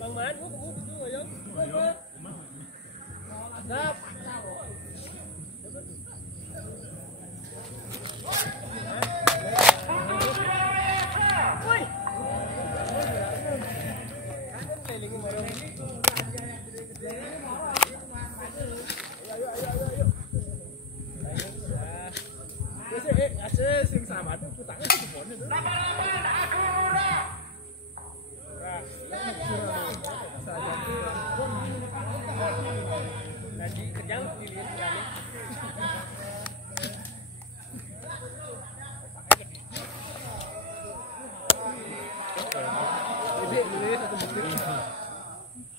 Bang Man, itu ayo. Adap. Sing sama tuh putangnya tuh bonnya tuh. Lagi kejang dilihat